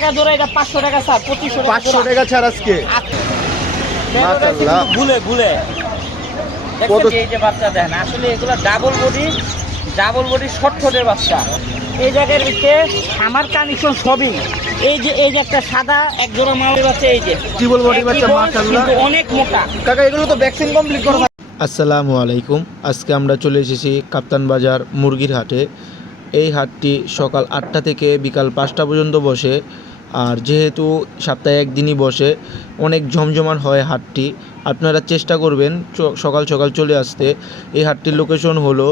টাকা জোড়া, এটা 500 টাকা স্যার, 2500 টাকা 500 টাকা ছাড় আজকে। মাশাআল্লাহ, গুলে গুলে দেখেন এই যে বাচ্চা দেখেন, আসলে এগুলো ডাবল বডি শর্ট ঠোঁটের বাচ্চা। এই জায়গার ভিতরে আমার কানেকশন সবই, এই যে একটা সাদা এক জোড়া মালের বাচ্চা, এই যে ট্রিপল বডি বাচ্চা মাশাআল্লাহ, কিন্তু অনেক মোটা। কাকা এগুলো তো ভ্যাকসিন কমপ্লিট করা। আসসালামু আলাইকুম। আজকে আমরা চলে এসেছি কাপ্তান বাজার মুরগির হাটে। এই হাটটি সকাল 8টা থেকে বিকাল 5টা পর্যন্ত বসে। আর যেহেতু সপ্তাহে একদিনই বসে, অনেক জমজমান হয় হাটটি। আপনারা চেষ্টা করবেন সকাল সকাল চলে আসতে। এই হাটটির লোকেশন হলো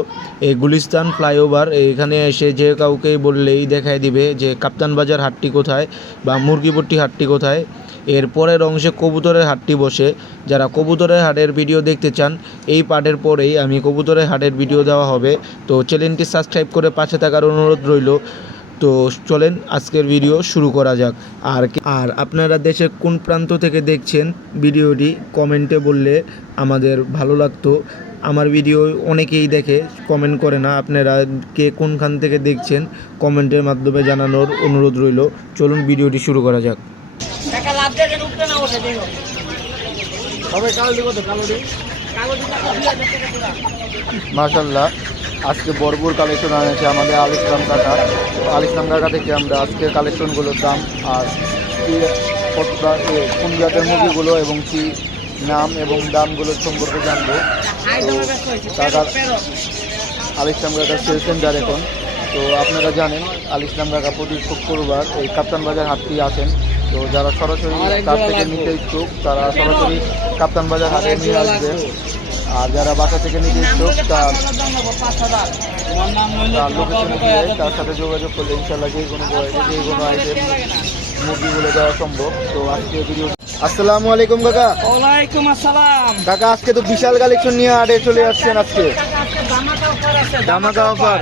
এই গুলিস্তান ফ্লাইওভার। এখানে এসে যে কাউকেই বললেই দেখায় দিবে যে কাপ্তান বাজার হাটটি কোথায় বা মুরগিপট্টি হাটটি কোথায়। এর পরের অংশে কবুতরের হাটটি বসে। যারা কবুতরের হাটের ভিডিও দেখতে চান, এই পার্টের পরেই আমি কবুতরের হাটের ভিডিও দেওয়া হবে। তো চ্যানেলটি সাবস্ক্রাইব করে পাশে থাকার অনুরোধ রইল। তো চলেন আজকের ভিডিও শুরু করা যাক। আর আপনারা দেশের কোন প্রান্ত থেকে দেখছেন ভিডিওটি কমেন্টে বললে আমাদের ভালো লাগতো। আমার ভিডিও অনেকেই দেখে, কমেন্ট করে না। আপনারা কে কোনখান থেকে দেখছেন কমেন্টের মাধ্যমে জানানোর অনুরোধ রইল। চলুন ভিডিওটি শুরু করা যাক। টাকা লাভ দিয়ে উঠতে না ওঠে দেখো সবাই কালো কত কালোডি কাগজ টাকা দিয়ে টাকা মাশাআল্লাহ, আজকে ভরপুর কালেকশন আনেছে আমাদের আল ইসলাম কাকা। আল ইসলাম কাকা থেকে আমরা আজকে কালেকশনগুলোর দাম আর কোন জাতের মুরগিগুলো এবং কি নাম এবং দামগুলো সম্পর্কে জানবো। কাকা আল ইসলাম কাকার সেল সেন্টার এখন। তো আপনারা জানেন আল ইসলাম কাকা প্রতি শুক্রবার এই কাপ্তান বাজার হাটটি আসেন। তো যারা সরাসরি তার থেকে নিতে ইচ্ছুক তারা সরাসরি কাপ্তান বাজার হাটে নিয়ে আসবে। আর যারা বাসা থেকে নিতে ইচ্ছুক তার লোকেশনে গিয়ে তার সাথে যোগাযোগ করলে ইনশাল্লাহ যে কোনো আইটেম মুরগিগুলো দেওয়া সম্ভব। তো আজকে ভিডিও। আসসালামু আলাইকুম কাকা। ওয়ালাইকুম আসসালাম। কাকা আজকে তো বিশাল কালেকশন নিয়ে হাটে চলে আসছেন। আজকে ধামাকা অফার।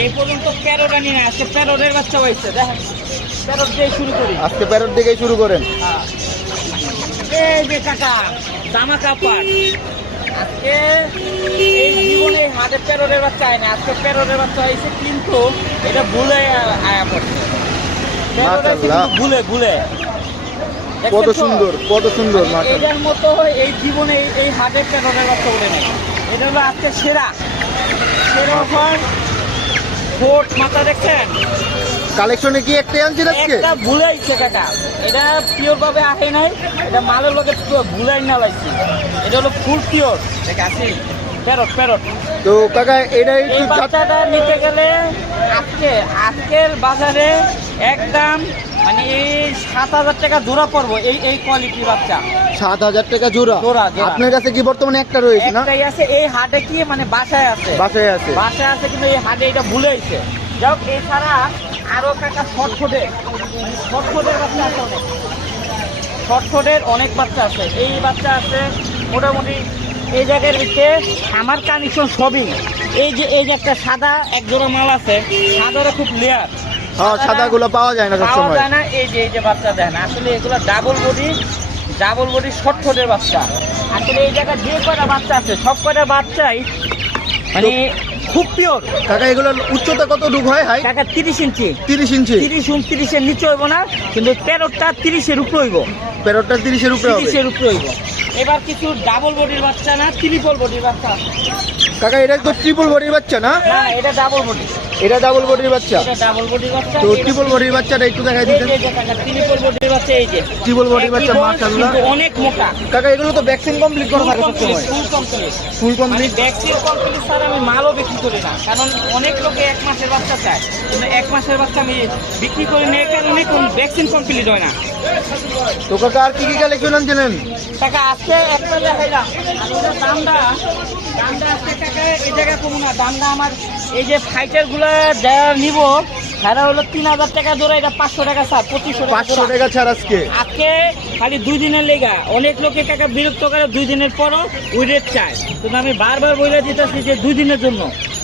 এই পর্যন্ত 13টা নিয়ে আজকে 13 বাচ্চা হয়েছে। দেখেন প্যারট দিয়ে শুরু করি। আজকে প্যারট দিকেই শুরু করেন। এই যে কাকা ধামাকা অফার। আজকে এই জীবনে হাটের প্যারটের বাচ্চা হয় না, আজকে প্যারটের বাচ্চা হয়েছে, কিন্তু এটা ভুলে আয়া পড়ছে। ভুলে কত সুন্দর কত সুন্দর। এটার মতো এই জীবনে এই হাটের প্যারটের বাচ্চা উঠে নেই। এটা হলো আজকে সেরা অফার। ফোর্ট মাথা দেখছেন কালেকশনে কি একটাই আনছেন আজকে? একটা ভুলে আইছে কাকা, এটা পিওর ভাবে আহে নাই, এটা মালের লগে ভুলাই না লাইছি। এটা হলো ফুল পিওর। দেখ আসি প্যারট। তো কাকা এটাই এই বাচ্চাটা নিতে গেলে আজকের বাজারে একদম মানে এই 7000 টাকা জোড়া পড়বো। এই কোয়ালিটির বাচ্চা 7000 টাকা জোড়া। আপনার কাছে কি বর্তমানে একটা রয়েছে না? একটাই আছে। এই হাটে কি মানে বাসায় আছে, কিন্তু এই হাটে এটা ভুলে আইছে। যাক এছাড়া আরো কাকা শর্টফুটের বাচ্চা আছে, শর্টফুটের অনেক বাচ্চা আছে। এই বাচ্চা আছে মোটামুটি এই জায়গার ভিতরে আমার কানেকশন সবই, এই যে একটা সাদা এক জোড়া মাল আছে, সাদারে খুব লেয়ার। হ্যাঁ, সাদাগুলো পাওয়া যায় না সবসময়। এই যে বাচ্চা দেখেন, আসলে এগুলো ডাবল বডি শর্টফুটের বাচ্চা। আসলে এই জায়গায় যে কয়টা বাচ্চা আছে সব কয়টা বাচ্চাই মানে খুব পিওর। কাকা এগুলোর উচ্চতা কত ডুব হয়? হাই কাকা 30 ইঞ্চি। 30 এর নিচে হইব না, কিন্তু প্যারটটা 30 এর উপরে হইব। প্যারটটা 30 এর উপরে হবে। 30 এর উপরে হইব। এবার কিছু ডাবল বডির বাচ্চা না, ট্রিপল বডির বাচ্চা। কাকা এটা তো ট্রিপল বডির বাচ্চা না? না, এটা ডাবল বডি। এটা ডাবল বডির বাচ্চা। এটা ডাবল বডির বাচ্চা। তো ট্রিপল বডির বাচ্চাটা একটু দেখাই দিতেন। এই যে কাকা ট্রিপল বডির বাচ্চা, এই যে ট্রিপল বডির বাচ্চা মাশাআল্লাহ, কিন্তু অনেক মোটা। কাকা এগুলো তো ভ্যাকসিন কমপ্লিট করা থাকে সব সময়। Full complete. Vaccine complete sir আমি মালও বিক্রি করি না, কারণ অনেক লোকে 1 মাসের বাচ্চা চায়, কিন্তু 1 মাসের বাচ্চা আমি বিক্রি করি না, এই কারণে কোন ভ্যাকসিন কমপ্লিট হয় না। তো কাকা আর কি কালেকশন আনছিলেন? টাকা আজকে একটা দেখাইলাম। দামটা আজকে টাকা এই জায়গায় কমু না। দামটা আমার এই যে ফাইটার গুলা দেওয়া নিব, তারা হলো 3000 টাকা জোড়া, এটা 500 টাকা স্যার, 2500 টাকা ছাড় আজকে খালি 2 দিনের লেগা। অনেক লোকে টাকা বিরক্ত করে 2 দিনের পরও ওই রেট চায়, কিন্তু আমি বারবার বলে দিতেছি যে 2 দিনের জন্য।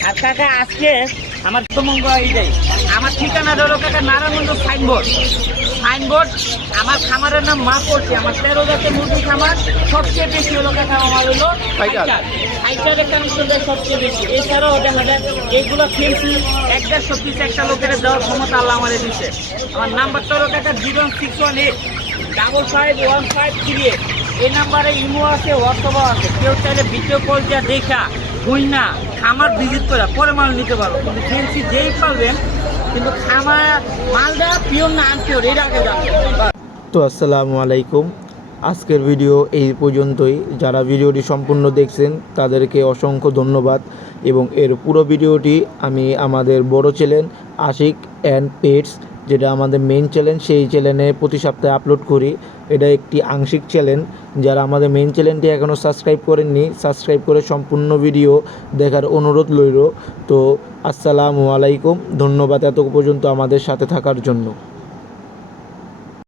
আর কাকা আজকে আমার মঙ্গ এই যাই, আমার ঠিকানা হলো কাকা নারায়ণগঞ্জ সাইনবোর্ড। আমার খামারের নাম মা পড়ছি, আমার 13 জাতের মুরগি খামার, সবচেয়ে বেশি হলো কাকা আমার হলো ফাইটার। ফাইটারের কানেকশন দেয় সবচেয়ে বেশি। এছাড়াও দেখা যায় এগুলো ফেলছি 150 পিস একটা লোকের দেওয়ার ক্ষমতা আল্লাহ আমারে দিচ্ছে। আমার নাম্বারটা হলো কাকা 061855153। এই নাম্বারে ইমো আছে, হোয়াটসঅ্যাপও আছে। কেউ চাইলে ভিডিও কল দিয়ে দেখা হই না খামার ভিজিট করে পরে মাল নিতে পারো, কিন্তু ফেন্সি যেই পাবেন কিন্তু খামার মালটা পিওর না আনপিওর এর আগে জানবেন। তো আসসালামু আলাইকুম, আজকের ভিডিও এই পর্যন্তই। যারা ভিডিওটি সম্পূর্ণ দেখছেন তাদেরকে অসংখ্য ধন্যবাদ। এবং এর পুরো ভিডিওটি আমি আমাদের বড় চ্যানেল আশিক অ্যান্ড পেটস, যেটা আমাদের মেইন চ্যানেল, সেই চ্যানেলে প্রতি সপ্তাহে আপলোড করি। এটা একটি আংশিক চ্যানেল। যারা আমাদের মেইন চ্যানেলটি এখনও সাবস্ক্রাইব করেননি, সাবস্ক্রাইব করে সম্পূর্ণ ভিডিও দেখার অনুরোধ রইল। তো আসসালামু আলাইকুম, ধন্যবাদ এত পর্যন্ত আমাদের সাথে থাকার জন্য।